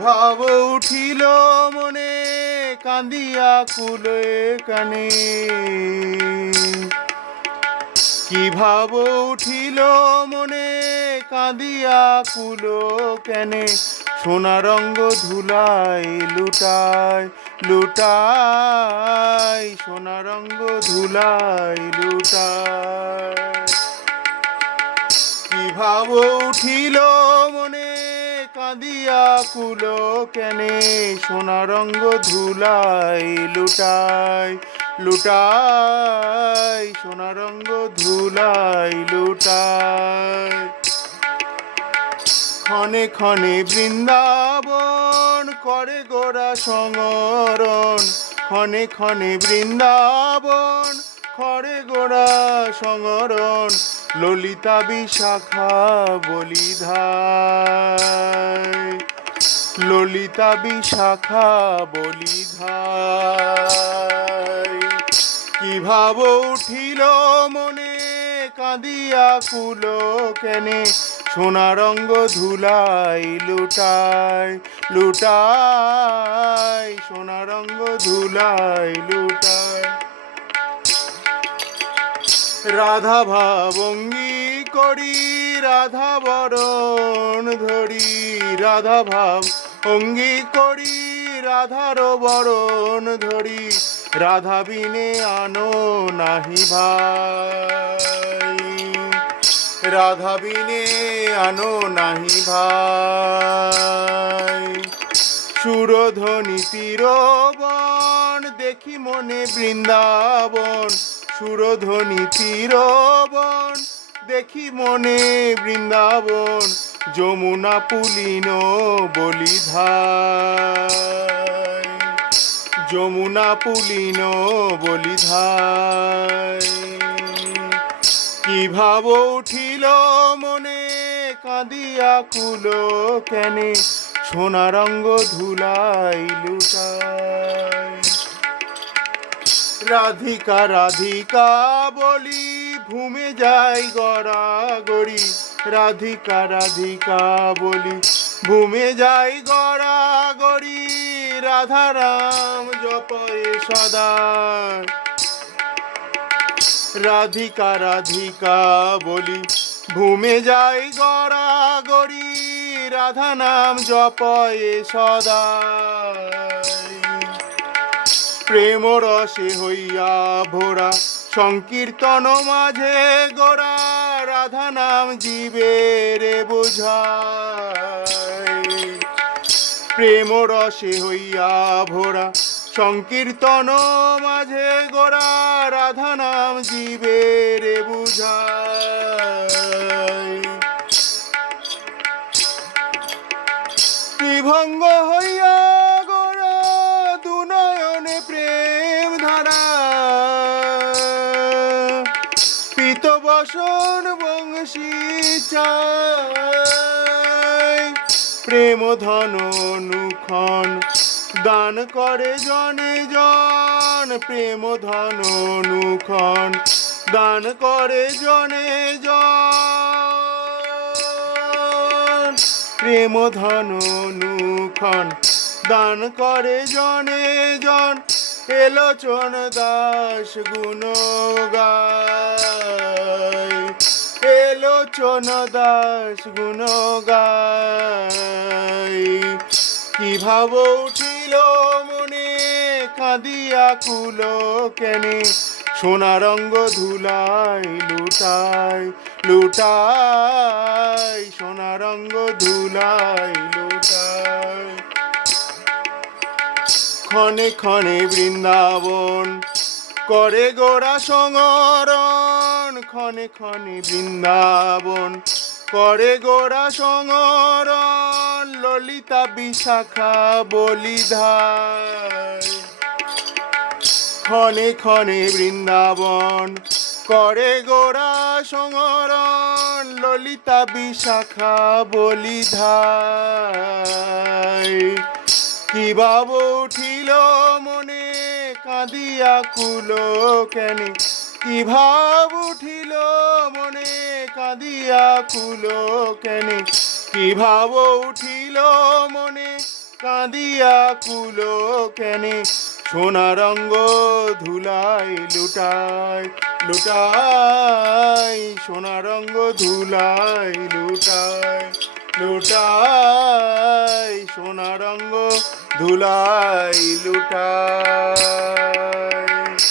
ভাব উঠিল মনে, কান্দিয়া কুলে কানে। কি ভাব উঠিল মনে কাঁদিয়া কুলো কেনে। সোনা রঙ্গ ধুলাই লুটাই লুটাই সোনা রঙ্গ ধুলাই লুটাই কি ভাব উঠিল মনে কাঁদিয়া কুলো কেনে সোনা রঙ্গ ধুলাই লুটাই লুটাই, সোনা রঙ্গ ধুলাই লুটাই। ক্ষণে ক্ষণে বৃন্দাবন করে গোরা সঙ্গরণ ক্ষণে ক্ষণে বৃন্দাবন করে গোরা সঙ্গরণ ললিতা বিশাখা বলিধায়। ললিতা বিশাখা কি ভাব উঠিল মনে, কাঁদিয়া কুলো কেনে, সোনা রঙ্গ ধুলাই লুটাই লুটাই, সোনা রঙ্গ ধুলাই লুটাই। রাধা ভাবঙ্গি করি রাধা বরণ ধরি রাধা ভাব অঙ্গি করি রাধার বরণ ধরি রাধা বিনে আনো নাহি ভাই। রাধা বিনে আনো নাহি ভাই। সুরধ্বনি তীরবন, দেখি মনে বৃন্দাবন সুরধ্বনি তীরবন, দেখি মনে বৃন্দাবন, যমুনা পুলিন বলিধায়। যমুনা পুলিন বলিধায়। কি ভাব উঠিল মনে, কাঁদিয়া কুলো কেনে সোনা রঙ্গ ধুলাই লুটাই রাধিকা রাধিকা, বলি, ভূমে যাই গড়া গড়ি রাধিকা রাধিকা, বলি, ভূমে যাই গড়া গড়ি রাধারাম জপয়ে সদা। রাধিকা রাধিকা, বলি, ভূমে যাই গড়া গড়ি রাধা নাম জপয়ে সদা। প্রেম রসে হইয়া ভোরা, সংকীর্তন মাঝে গোরা, রাধা নাম জীবের বোঝায়। প্রেম রসে হইয়া ভোরা, সংকীর্তন মাঝে গোরা, রাধা নাম জীবের বুঝায়। পিত বসন বংশী চায় প্রেম ধন অনুক্ষণ দান করে জনে জন। প্রেম ধন অনুক্ষণ দান করে জনে জন। প্রেম ধন অনুক্ষণ দান করে জনে জন। এলোচন দাস গুণ গায় এলোচন দাস গুণ গায় কি ভাব উঠিল মনে, কাঁদিয়া কুলো কেনে। সোনা রঙ্গ ধুলাই লুটাই লুটাই। সোনা রঙ্গ ধুলাই লুটাই। ক্ষণে ক্ষণে বৃন্দাবন করে গোরা সঙ্গরণ ক্ষণে ক্ষণে বৃন্দাবন। করে গোরা সঙ্গরণ ললিতা বিশাখা বলিধায় ক্ষণে ক্ষণে বৃন্দাবন, করে গোরা সঙ্গরণ ললিতা বিশাখা বলিধায় কি ভাব উঠিল মনে কাঁদিয়া কুলো কেনে, কি ভাব উঠিল মনে? কাঁদিয়া কুলো কেনে, কি ভাব উঠিল মনে? কাঁদিয়া কুলো কেনে, সোনা রঙ্গ ধুলাই লুটাই লুটাই, সোনা রঙ্গ ধুলাই লুটাই। লুটাই সোনারঙ্গ ধুলাই লুটাই।